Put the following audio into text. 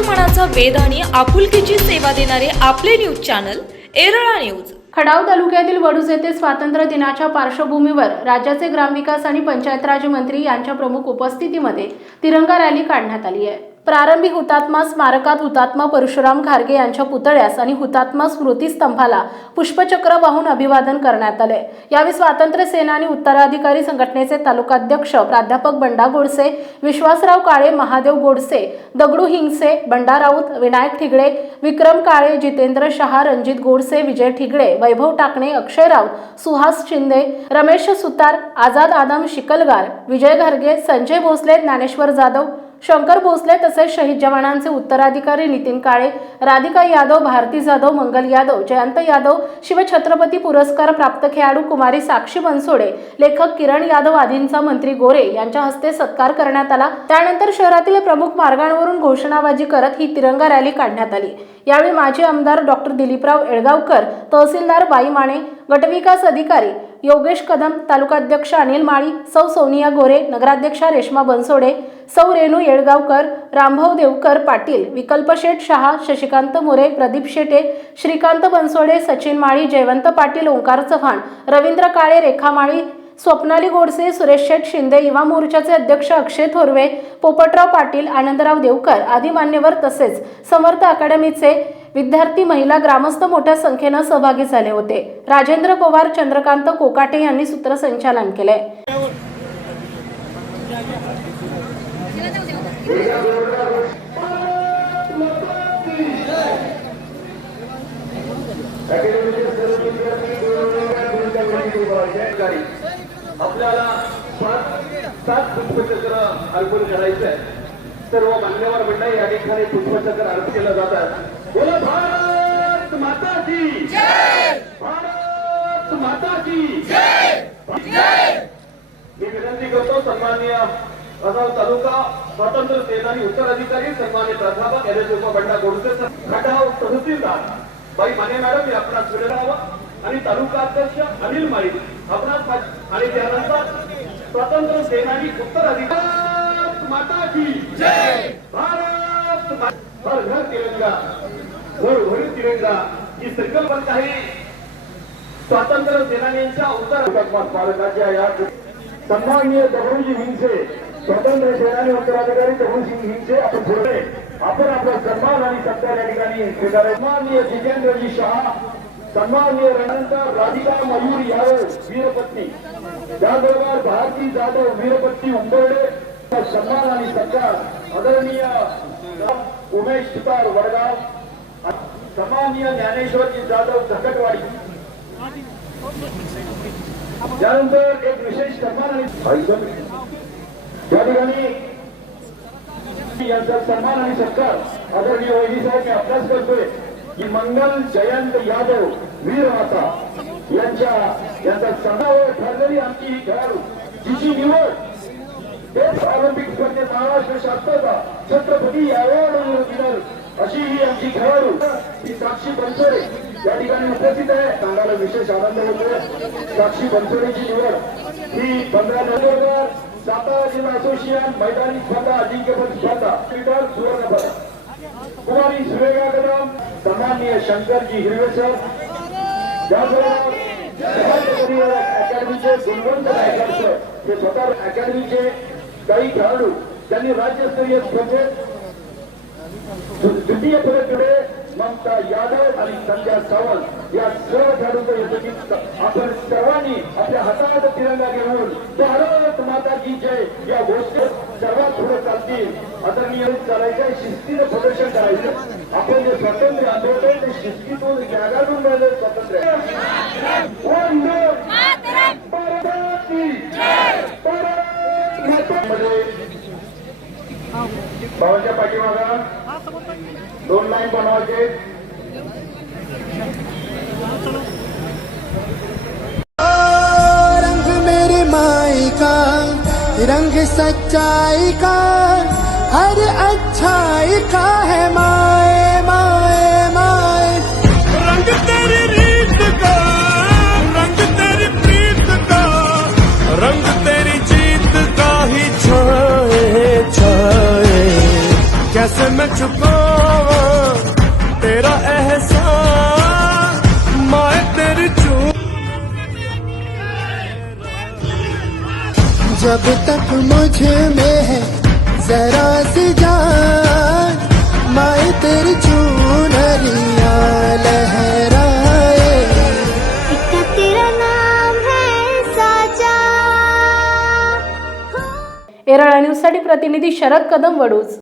मनाचा वेद आणि आपुलकीची सेवा देणारे आपले न्यूज चॅनल एरळा न्यूज. खडाव तालुक्यातील वडूज येथे स्वातंत्र्य दिनाच्या पार्श्वभूमीवर राज्याचे ग्रामविकास आणि पंचायत राज मंत्री यांच्या प्रमुख उपस्थितीमध्ये तिरंगा रॅली काढण्यात आली आहे. प्रारंभी हुतात्मा स्मारकात हुतात्मा परशुराम खारगे यांच्या पुतळ्यास आणि हुतात्मा स्मृतीस्तंभाला पुष्पचक्र वाहून अभिवादन करण्यात आले. यावेळी स्वातंत्र्य सेनानी उत्तराधिकारी संघटनेचे तालुकाध्यक्ष प्राध्यापक बंडा गोडसे विश्वासराव काळे महादेव गोडसे दगडू हिंगसे बंडा राऊत विनायक ठिगळे विक्रम काळे जितेंद्र शहा रणजित गोडसे विजय ठिगळे वैभव टाकणे अक्षय राऊत सुहास शिंदे रमेश सुतार आझाद आदम शिकलगार विजय घारगे संजय भोसले ज्ञानेश्वर जाधव शंकर भोसले तसेच शहीद जवानांचे उत्तराधिकारी नितीन काळे राधिका यादव भारती जाधव मंगल यादव जयंत यादव शिवछत्रपती पुरस्कार प्राप्त खेळाडू कुमारी साक्षी बनसोडे लेखक किरण यादव आदींचा मंत्री गोरे यांच्या हस्ते सत्कार करण्यात आला. त्यानंतर शहरातील प्रमुख मार्गांवरून घोषणाबाजी करत ही तिरंगा रॅली काढण्यात आली. यावेळी माजी आमदार डॉक्टर दिलीपराव येळगावकर तहसीलदार बाई माने गटविकास अधिकारी योगेश कदम तालुकाध्यक्ष अनिल माळी सौ सोनिया गोरे नगराध्यक्षा रेश्मा बनसोडे सौ रेणू येळगावकर रामभाऊ देवकर पाटील विकल्प शेठ शहा शशिकांत मोरे प्रदीप शेटे श्रीकांत बनसोडे सचिन माळी जयवंत पाटील ओंकार चव्हाण रवींद्र काळे रेखा माळी स्वप्नाली गोडसे सुरेश शेठ शिंदे युवा मोर्चाचे अध्यक्ष अक्षय थोरवे पोपटराव पाटील आनंदराव देवकर आदी मान्यवर तसेच समर्थ अकादमीचे विद्यार्थी महिला ग्रामस्थ मोठ्या संख्येनं सहभागी झाले होते. राजेंद्र पवार चंद्रकांत कोकाटे यांनी सूत्रसंचालन केले आपल्याला सात पुष्पचक्र अर्पण करायचं आहे सर्व मान्यवर मंडळी या ठिकाणी पुष्पचक्र अर्पण केलं जातात बोला भारत माता की। भारत माता की। मी विनंती करतो सन्माननीय असाव तालुका स्वातंत्र्य सेनानी उत्तराधिकारी सन्मान्य प्राध्यापक एल एस बंडा गोडसे खटाव तहसीलदार बाई माने मॅडम हे आपणास वेळ राहावं आणि तालुका अध्यक्ष अनिल माळी आपणास आणि त्यानंतर स्वातंत्र्य सेनानी उत्तराधिकारी भारत माता की। जय भारत मा- हर घर तिरंगा वर वर तिरंगा ही संकल्पना काही स्वातंत्र्य सेनानींच्या उत्तर हुतात्मा स्मारकाच्या या सन्माननीय दगडूजी हिंसे स्वातंत्र्य सेनानी उत्तराधिकारी दगडूजी हिंसे आपण पुढे आपण आपला सन्मान आणि सत्ता या ठिकाणी सन्माननीय जितेंद्रजी शहा सन्माननीय रणंतर राधिका मयूर यादव वीरपत्नी. त्याचबरोबर भारती जाधव वीरपत्नी उंबर्डे सन्मान आणि सत्कार आदरणीय उमेश सुतार वडगाव सन्माननीय ज्ञानेश्वरजी जाधव झकटवाडी त्यानंतर एक विशेष सन्मान आणि त्या ठिकाणी यांचा सन्मान आणि सत्कार आदरणीय वैदी साहेब मी अभ्यास करतोय की मंगल जयंत यादव वीर माता यांच्या यांचा सणावर ठरलेली आमची ही खेळाडू जिची निवड तेच ऑलिम्पिक स्पर्धेत महाराष्ट्र शास्त्राचा छत्रपती अवॉर्ड अशी ही आमची खेळाडू ही साक्षी बनसोडे. या ठिकाणी उपस्थित आहे. सांगायला विशेष आनंद होतो. साक्षी बनसोडेची निवड. ही पंधरा नोव्हेंबर सातारा जिल्हा असोसिएशन मैदानी स्पर्धा अजिंक्यपद स्पर्धा. क्रीडा सुवर्णपदक कुमारी सुरेखा कदम सन्माननीय शंकरजी हिरवे सर त्याचबरोबर अकॅडमीचे गुणवंत नायकर सर. हे स्वतः अकॅडमीचे काही खेळाडू त्यांनी राज्यस्तरीय स्पर्धेत द्वितीय पदकडे ममता यादव आणि संध्या सावंत या सर्व खेळाडूंचं यशस्वी आपण सर्वांनी आपल्या हातात तिरंगा घेऊन भारत माता की जय या गोष्टी सर्वात पुढे चालतील. आदरणीय चालायचं शिस्तीनं प्रदर्शन करायचं. आपण जे स्वातंत्र्य आंदोलन ते शिस्तीतून त्यागातून मिळालेलं स्वातंत्र्य. भावाच्या पाठीमागा दोन लाईन बनवायचे. रंग मेरी माई का, रंग सच्चाई का, हर अच्छाई का है माए से मैं छुपा तेरा एहसान माए तेरी चू जब तक मुझे में है जरा सी जान माए तेरी चूनरिया लहराए। तेरा नाम एरळा न्यूजसाठी प्रतिनिधी शरद कदम वडूज।